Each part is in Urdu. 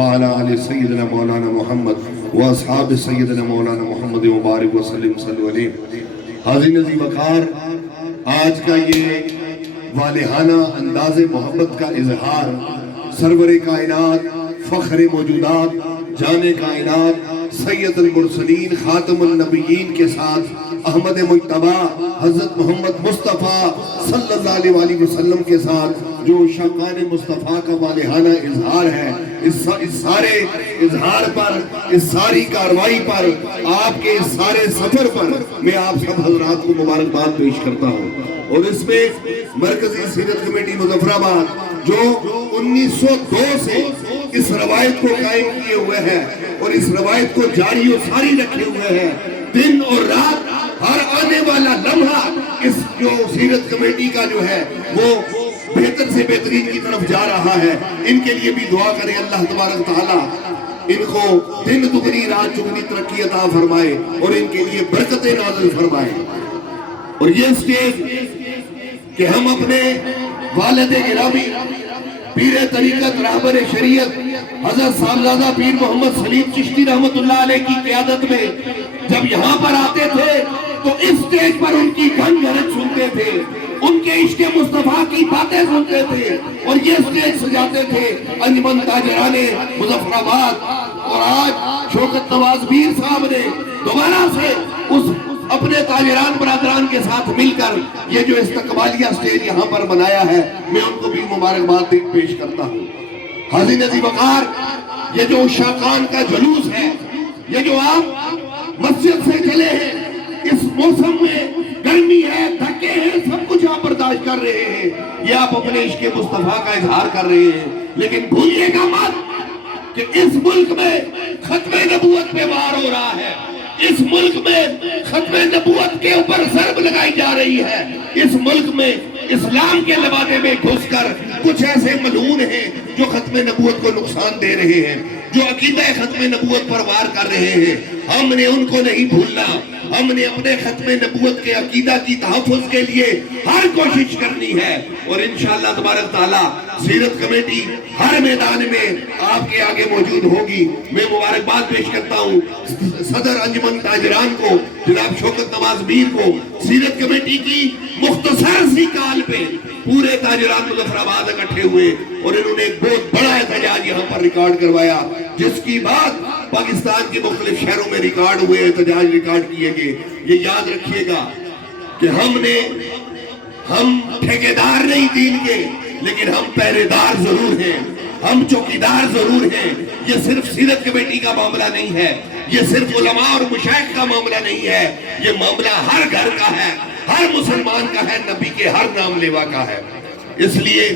وعلى آل سيدنا مولانا محمد واصحاب سیدنا مولانا محمد مبارک وسلم صلی علیہ. حاضرین عزیز وقار، آج کا یہ والہانہ انداز محبت کا اظہار سرور کائنات، فخر موجودات، جان کائنات، سید المرسلین، خاتم النبیین کے ساتھ احمد مجتبیٰ حضرت محمد مصطفیٰ صلی اللہ علیہ وسلم کے ساتھ جو شاقان مصطفیٰ کا والہانہ اظہار ہے، اس سارے اظہار پر، اس ساری کاروائی پر، آپ کے اس سارے سفر پر میں آپ سب حضرات کو مبارکباد پیش کرتا ہوں. اور اس میں مرکزی سیرت کمیٹی مظفرآباد جو 1902 سے اس روایت کو قائم کیے ہوئے ہیں اور اس روایت کو جاری و ساری رکھے ہوئے ہیں، دن اور رات ہر آنے والا لمحہ اس جو سیرت کمیٹی کا جو ہے وہ بہتر سے بہترین کی طرف جا رہا ہے. ان کے لیے بھی دعا کریں اللہ تبارک تعالیٰ ان کو دن دگنی رات چگنی ترقی عطا فرمائے اور ان کے لیے برکتیں نازل فرمائے. اور یہ سٹیج کہ ہم اپنے والد گرامی پیر طریقت رہبر شریعت حضرت صاحبزادہ پیر محمد سلیم چشتی رحمت اللہ علیہ کی قیادت میں جب یہاں پر آتے تھے تو اس سٹیج پر ان کی گھن گھرت سنتے تھے، ان کے عشق مصطفیٰ کی باتیں سنتے تھے اور یہ سٹیج سجاتے تھے انجمن تاجران مظفرآباد. اور آج شوکت نواز میر صاحب نے دوبارہ سے اس اپنے تاجران برادران کے ساتھ مل کر یہ جو استقبالیہ سٹیج یہاں پر بنایا ہے، میں ان کو بھی مبارکباد پیش کرتا ہوں. حاضرین عزیز وقار، یہ جو شاقان کا جلوس ہے، یہ جو آپ مسجد سے چلے ہیں، اس موسم میں گرمی ہے، دھکے ہیں، سب کچھ آپ برداشت کر رہے ہیں، یہ آپ اپنے عشق مصطفیٰ کا اظہار کر رہے ہیں. لیکن بھولیے گا مت کہ اس ملک میں ختم نبوت پہ وار ہو رہا ہے، اس ملک میں ختم نبوت کے اوپر ضرب لگائی جا رہی ہے. اس ملک میں اسلام کے لبادے میں گھس کر کچھ ایسے ملعون ہیں جو ختم نبوت کو نقصان دے رہے ہیں، جو عقیدہ ختم نبوت پر وار کر رہے ہیں. ہم نے ان کو نہیں بھولنا، ہم نے اپنے ختم نبوت کے عقیدہ کی تحفظ کے لیے ہر کوشش کرنی ہے. اور انشاءاللہ تبارک تعالیٰ سیرت کمیٹی ہر میدان میں آپ کے آگے موجود ہوگی. میں مبارکباد پیش کرتا ہوں صدر انجمن تاجران کو جناب شوکت نواز میر کو. سیرت کمیٹی کی مختصر سی کال پہ پورے تاجران مظفرآباد اکٹھے ہوئے اور انہوں نے ایک بہت بڑا احتجاج یہاں پر ریکارڈ کروایا، جس کی بات پاکستان کے مختلف شہروں میں ریکارڈ ہوئے، احتجاج ریکارڈ کیے گئے. یہ یاد رکھیے گا کہ ہم ٹھیکیدار نہیں دین کے، لیکن ہم پہرے دار ضرور ہیں، ہم چوکیدار ضرور ہیں. یہ صرف سیرت کمیٹی کا معاملہ نہیں ہے، یہ صرف علماء اور مشائخ کا معاملہ نہیں ہے، یہ معاملہ ہر گھر کا ہے، ہر مسلمان کا ہے، نبی کے ہر نام لیوا کا ہے. اس لیے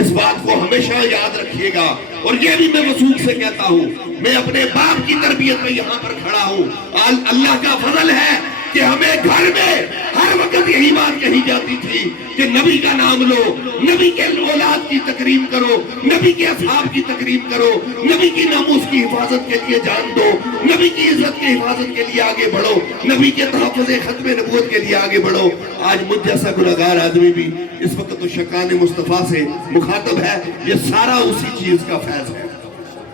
اس بات کو ہمیشہ یاد رکھیے گا. اور یہ بھی میں وثوق سے کہتا ہوں، میں اپنے باپ کی تربیت میں یہاں پر کھڑا ہوں. اللہ کا فضل ہے کہ ہمیں گھر میں ہر وقت یہی بات کہی جاتی تھی کہ نبی کا نام لو، نبی کے اولاد کی تکریم کرو، نبی کے اصحاب کی تکریم کرو، نبی کی ناموس کی حفاظت کے لیے جان دو، نبی کی عزت کی حفاظت کے لیے آگے بڑھو، نبی کے تحفظ ختم نبوت کے لیے آگے بڑھو. آج مجھ جیسا گنہگار آدمی بھی اس وقت تو شاقان مصطفیٰ سے مخاطب ہے. یہ سارا اسی چیز کا فیض ہے.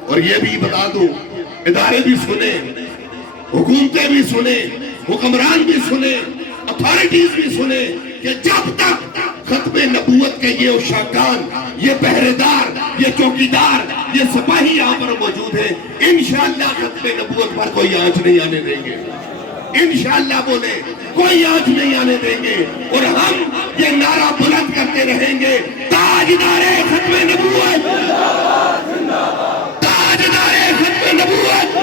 اور یہ بھی بتا دوں، ادارے بھی سنیں، حکومتیں بھی سنیں، حکمران بھی سنیں، اتھارٹیز بھی سنیں کہ جب تک ختم نبوت کے یہ شاقان، یہ پہرےدار، یہ چوکیدار، یہ سپاہی یہاں پر موجود ہیں، انشاءاللہ ختم نبوت پر کوئی آنچ نہیں آنے دیں گے. انشاءاللہ بولے کوئی آنچ نہیں آنے دیں گے. اور ہم یہ نعرہ بلند کرتے رہیں گے، تاجدار ختم نبوت، تاجدار ختم نبوت.